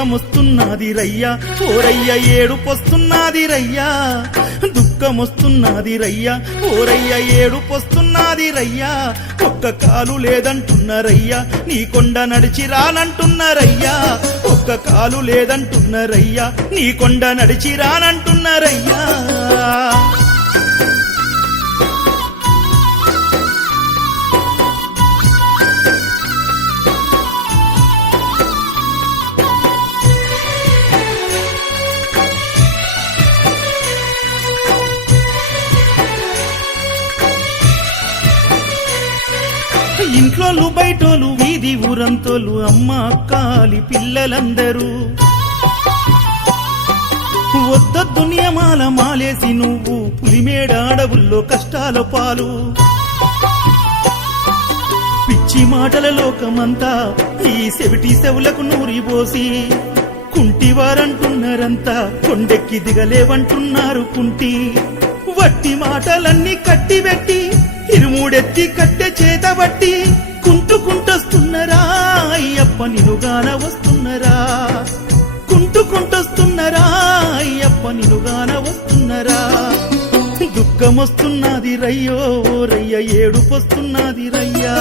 దుఃఖమొస్తున్నది రయ్యా ఓరయ్య ఏడుపొస్తున్నది రయ్యా దుఃఖమొస్తున్నది రయ్యా ఓరయ్య ఏడుపొస్తున్నది రయ్యా ఒక్క కాలు లేదంటున్నారయ్యా నీ కొండ నడిచి రానంటున్నారయ్యా ఒక్క కాలు లేదంటున్నారయ్యా నీ కొండ నడిచి రానంటున్నారయ్యా ఇంట్లోలు బయటోలు వీధి ఊరంతోలు అమ్మ అక్కాలి పిల్లలందరూ వద్దొద్దు నియమాల మాలేసి నువ్వు పులిమేడ అడవుల్లో కష్టాల పాలు పిచ్చి మాటల లోకమంతా ఈ సెవిటి సెవులకు నూరిపోసి కుంటివారంటున్నారంతా కొండెక్కి దిగలేవంటున్నారు కుంటి వట్టి మాటలన్నీ కట్టిబెట్టి ఇరుమూడెత్తి కట్టె చేతబట్టి కుంటుకుంటొస్తున్నారా అయ్యప్ప నిలుగాన వస్తున్నారా కుంటుకుంటొస్తున్నారా అయ్యప్ప నిలుగాన వస్తున్నారా దుఃఖమొస్తున్నది రయ్యో రయ్య ఏడుపొస్తున్నది రయ్యా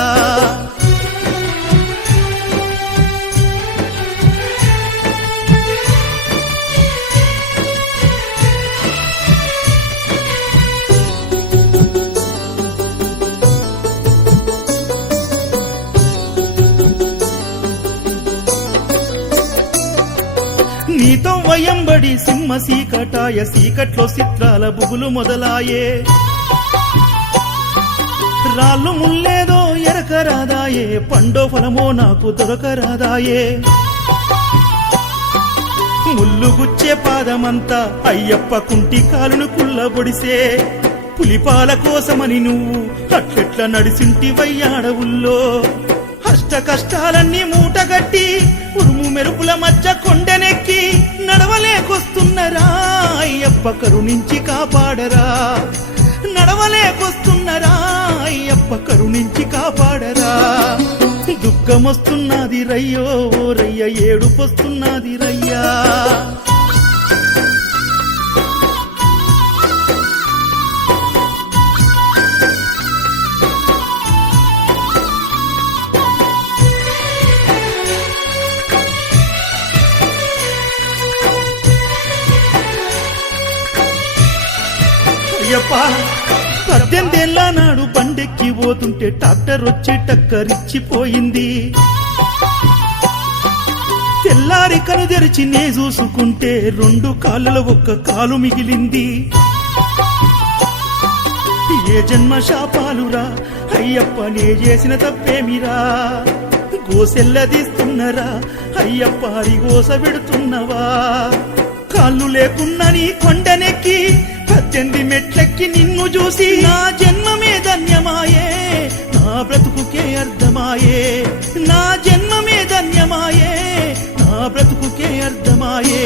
నీతో వయంబడి సింహ సీకటాయ సీకట్లో చిత్రాల బుగులు మొదలాయే రాళ్ళు ముల్లేదో ఎరకరాదాయే పండో ఫలమో నాకు దొరకరాదాయే ముల్లు గుచ్చే పాదమంతా అయ్యప్ప కుంటి కాలును కుల్లబొడిసే పులిపాల కోసమని నువ్వు అట్లెట్ల నడిసింటివయ్యాడవుల్లో అష్ట కష్టాలన్నీ మూటగట్టి ఉరుము మెరుపుల మధ్య కొండనెక్కి నడవలేకొస్తున్నారా అయ్యప్ప కరుణించి కాపాడరా నడవలేకొస్తున్నారా అయ్యప్ప కరుణించి కాపాడరా దుఃఖమొస్తున్నది రయ్యో రయ్య ఏడుపొస్తున్నది రయ్యా అయ్యప్ప 18 నాడు బండెక్కి పోతుంటే ట్రాక్టర్ వచ్చి టక్కరిచ్చిపోయింది తెల్లారి కను తెరిచి నే చూసుకుంటే 2 కాళ్ళలో ఒక్క కాలు మిగిలింది ఏ జన్మ శాపాలురా అయ్యప్ప నే చేసిన తప్పేమిరా గోసెల్లదీస్తున్నారా అయ్యప్ప గోస పెడుతున్నవా కాళ్ళు లేకున్నా నీ కొండనెక్కి 18 మెట్లెక్కి నిన్ను చూసి నా జన్మమే ధన్యమాయే నా బ్రతుకుకే అర్థమాయే నా జన్మమే ధన్యమాయే నా బ్రతుకుకే అర్థమాయే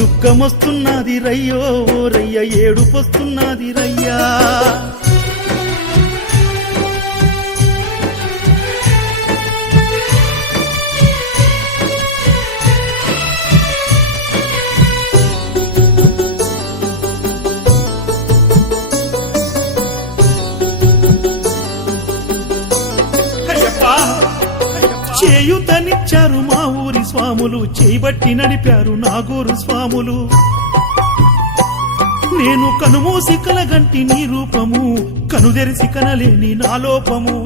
దుఃఖమొస్తున్నది రయ్యో రయ్య ఏడుపొస్తున్నది రయ్యా చేయుతనిచ్చారు మా ఊరి స్వాములు చేయబట్టి నడిపారు నాగూరు స్వాములు నేను కనుమూసి కలగంటి నీ రూపము కనుదెరిసి కనలేని నా లోపము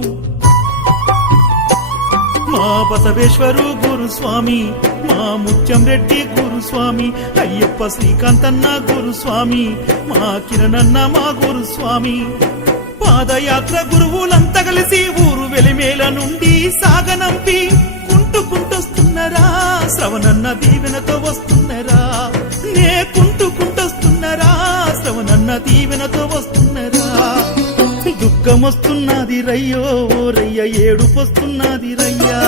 మా బసవేశ్వరు గురుస్వామి మా ముత్యం రెడ్డి గురుస్వామి అయ్యప్ప శ్రీకాంతన్న గురుస్వామి మా కిరణన్న మా గురుస్వామి పాదయాత్ర గురువులంతా కలిసి ఊరు వెలిమేల నుండి సాగనంపి కుంటుకుంటొస్తున్నారా శ్రవణన్న దీవెనతో వస్తున్నారా నే కుంటుకుంటొస్తున్నారా శ్రవణన్న దీవెనతో వస్తున్నారా దుఃఖమొస్తున్నది రయ్యో రయ్య ఏడుపొస్తున్నది రయ్యా